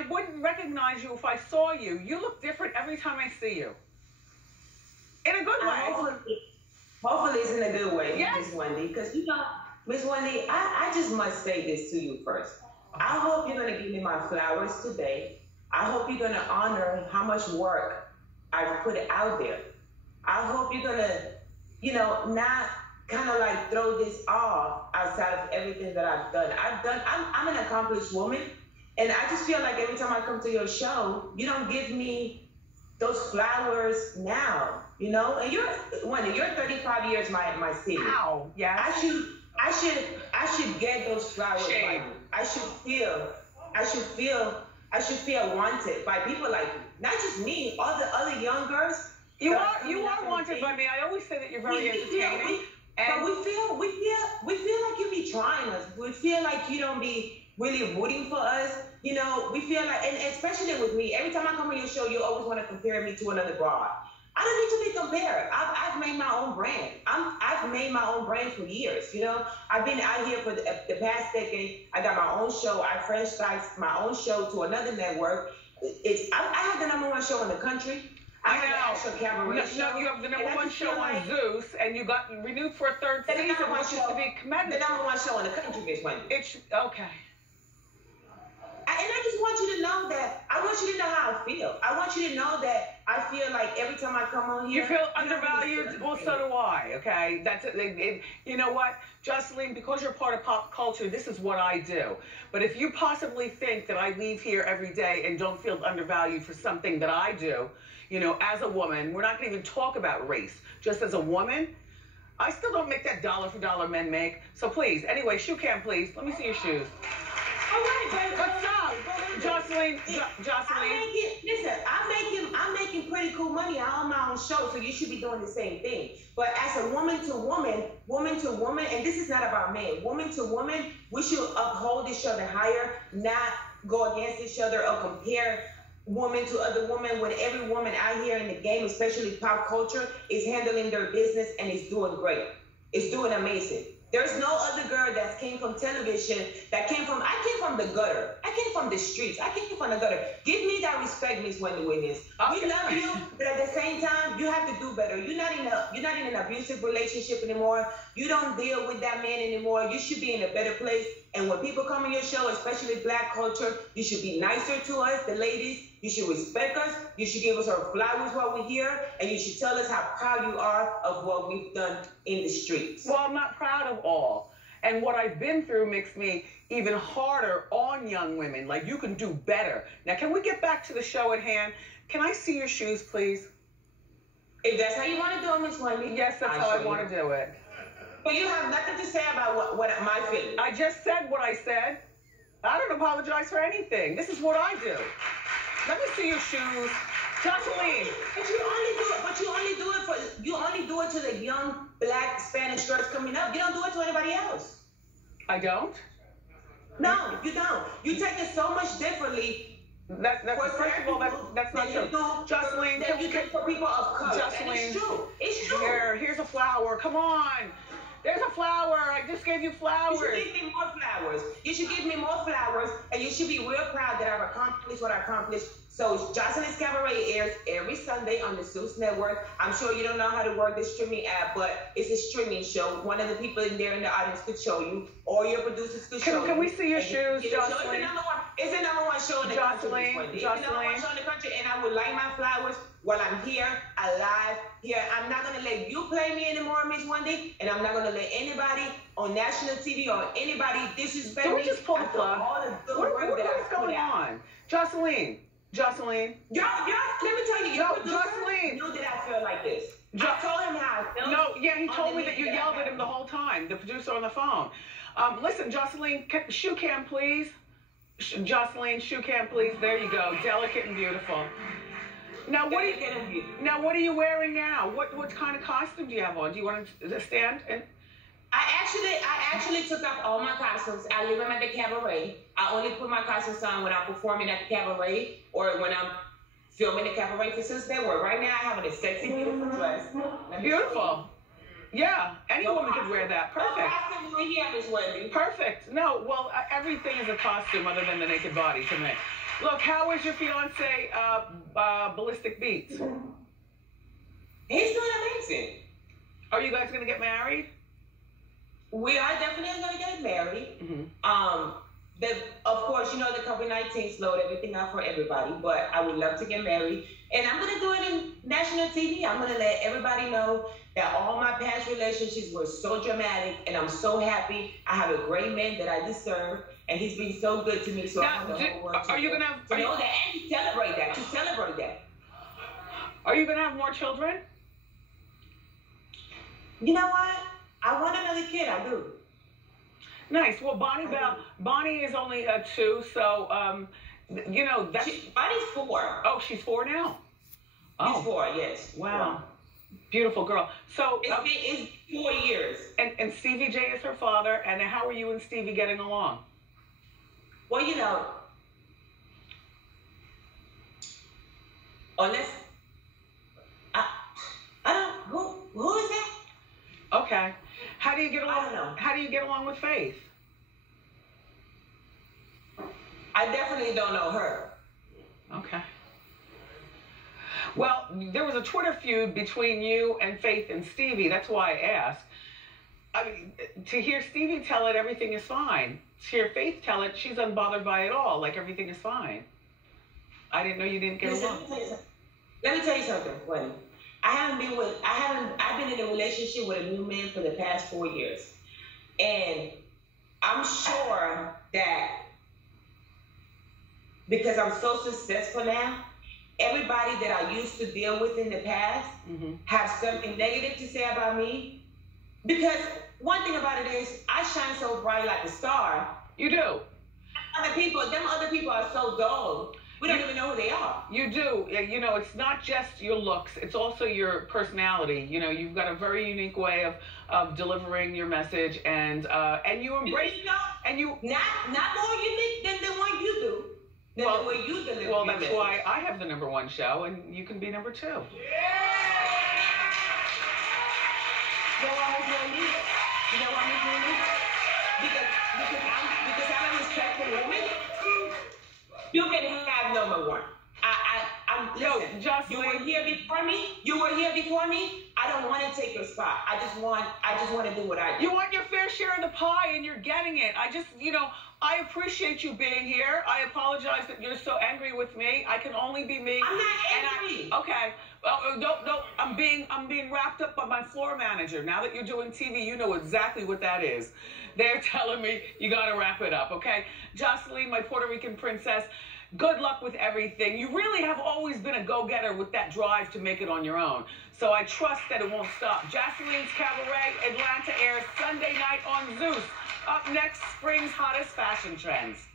I wouldn't recognize you if I saw you. You look different every time I see you. In a good way. Hopefully it's in a good way, yes. Miss Wendy. Because, you know, Miss Wendy, I just must say this to you first. I hope you're going to give me my flowers today. I hope you're going to honor how much work I've put out there. I hope you're going to, you know, not kind of like throw this off outside of everything that I've done. I'm an accomplished woman, and I just feel like every time I come to your show, you don't give me those flowers now, you know? And you're 35 years my senior. Wow, yeah. I should get those flowers by you. I should feel wanted by people like you. Not just me, all the other young girls. You are wanted by me. I always say that you're very entertaining. But we feel like you be trying us. We feel like you don't be really rooting for us. You know, we feel like, and especially with me, every time I come on your show, you always want to compare me to another broad. I don't need to be compared. I've made my own brand. I've made my own brand for years. You know, I've been out here for the past decade. I got my own show. I franchised my own show to another network. I have the #1 show in the country. I have an actual cabaret show. No, you have the #1 show on Zeus, and you got renewed for a third season, which is to be commended. The #1 show in the country, Miss Wendy. It's okay. And I just want you to know that, I want you to know how I feel. I want you to know that I feel like every time I come on here. You feel undervalued? Well, so do I, okay? That's it. You know what, Joseline, because you're part of pop culture, this is what I do. But if you possibly think that I leave here every day and don't feel undervalued for something that I do, you know, as a woman, we're not going to even talk about race. Just as a woman, I still don't make that dollar for dollar men make. So please, anyway, shoe cam, please. Let me see your shoes. All right, baby. What's up? Joseline. Listen, I'm making pretty cool money. I own my own show, so you should be doing the same thing. But as a woman to woman, and this is not about men, woman to woman, we should uphold each other higher, not go against each other or compare woman to other woman, when every woman out here in the game, especially pop culture, is handling their business and is doing great. It's doing amazing. There's no other girl that came from television, I came from the gutter. I came from the streets. I came from the gutter. Give me that respect, Miss Wendy Williams. We love you, but at the same time, you have to do better. You're not in an abusive relationship anymore. You don't deal with that man anymore. You should be in a better place. And when people come on your show, especially Black culture, you should be nicer to us, the ladies. You should respect us. You should give us our flowers while we're here. And you should tell us how proud you are of what we've done in the streets. Well, I'm not proud of all. And what I've been through makes me even harder on young women. Like, you can do better. Now, can we get back to the show at hand? Can I see your shoes, please? If that's how you want to do it, Miss Wendy. Yes, that's how I want to do it. But you have nothing to say about what my feelings. I just said what I said. I don't apologize for anything. This is what I do. Let me see your shoes. Joseline. But you only do it to the young Black Spanish girls coming up. You don't do it to anybody else. I don't? No, you don't. You take it so much differently. That's first of all, that's not true. Joseline, that you do for people of color. Joseline, it's true. It's true. Here's a flower. Come on. There's a flower. I just gave you flowers. You should give me more flowers. You should give me more flowers, and you should be real proud that I've accomplished what I accomplished. So Joseline's Cabaret airs every Sunday on the Zeus Network. I'm sure you don't know how to work the streaming app, but it's a streaming show. One of the people in there in the audience could show you, or your producers could show you. Can we see your shoes, Joseline? It's the #1 show in the country. It's the #1 show in the country, and I would like my flowers while I'm here, alive, here. I'm not going to let you play me anymore, Miss Wendy, and I'm not going to let anybody on national TV or anybody disrespect me. Don't just pull the plug. What is going on? Joseline. Y'all, let me tell you, Joseline knew that I feel like this. I told him how I felt. No, yeah, he told me that you yelled at him the whole time, the producer on the phone. Listen, Joseline, shoe cam, please. Joseline, shoe cam, please. There you go. Delicate and beautiful. Now, what are you wearing now? What kind of costume do you have on? Do you want to stand and... I actually took off all my costumes. I leave them at the cabaret. I only put my costumes on when I'm performing at the cabaret or when I'm filming the cabaret for Zeus Network. Right now, I have a sexy, beautiful dress. Beautiful. Yeah, any woman could wear that. Perfect. No costume here, Miss Wendy. Perfect. No, well, everything is a costume other than the naked body to me. Look, how is your fiance, Ballistic Beats? He's doing amazing. Are you guys going to get married? We are definitely going to get married. Mm-hmm. Of course, you know, the COVID-19 slowed everything out for everybody, but I would love to get married. And I'm going to do it in national TV. I'm going to let everybody know that all my past relationships were so dramatic, and I'm so happy. I have a great man that I deserve, and he's been so good to me. So now, I want the whole world are you going to have, to know that and to celebrate that. To celebrate that. Are you going to have more children? You know what? I want another kid. I do. Nice. Well, Bonnie is only 2, so you know that's. Bonnie's 4. Oh, she's 4 now. Oh, she's 4. Yes. Wow. 4. Beautiful girl. So it's 4 years. And Stevie J is her father. And how are you and Stevie getting along? Well, you know, unless I don't. Who is that? Okay. How do you get along? I don't know. How do you get along with Faith? I definitely don't know her. Okay. Well, there was a Twitter feud between you and Faith and Stevie. That's why I asked. I mean, to hear Stevie tell it, everything is fine. To hear Faith tell it, she's unbothered by it all, like everything is fine. I didn't know you didn't get along. Let me tell you something, Wendy. I've been in a relationship with a new man for the past 4 years. And I'm sure that because I'm so successful now, everybody that I used to deal with in the past have something negative to say about me. Because one thing about it is I shine so bright like a star. You do. Other people are so dull. We don't even know who they are. You do. You know, it's not just your looks. It's also your personality. You know, you've got a very unique way of delivering your message, and you embrace. You know, and you not more unique than the one you do. Than the way you deliver. Well, that's why I have the #1 show, and you can be #2. You know why I'm doing this? You know why I'm doing this? Because I'm a respectful woman. You can have #1. Listen, Joseline, you were here before me. I don't want to take your spot. I just want to do what I do. You want your fair share of the pie, and you're getting it. I appreciate you being here. I apologize that you're so angry with me. I can only be me. I'm not angry. Okay. Well, no. I'm being wrapped up by my floor manager. Now that you're doing TV, you know exactly what that is. They're telling me you got to wrap it up. Okay. Joseline, my Puerto Rican princess. Good luck with everything. You really have always been a go-getter with that drive to make it on your own. So I trust that it won't stop. Joseline's Cabaret, Atlanta airs Sunday night on Zeus. Up next, spring's hottest fashion trends.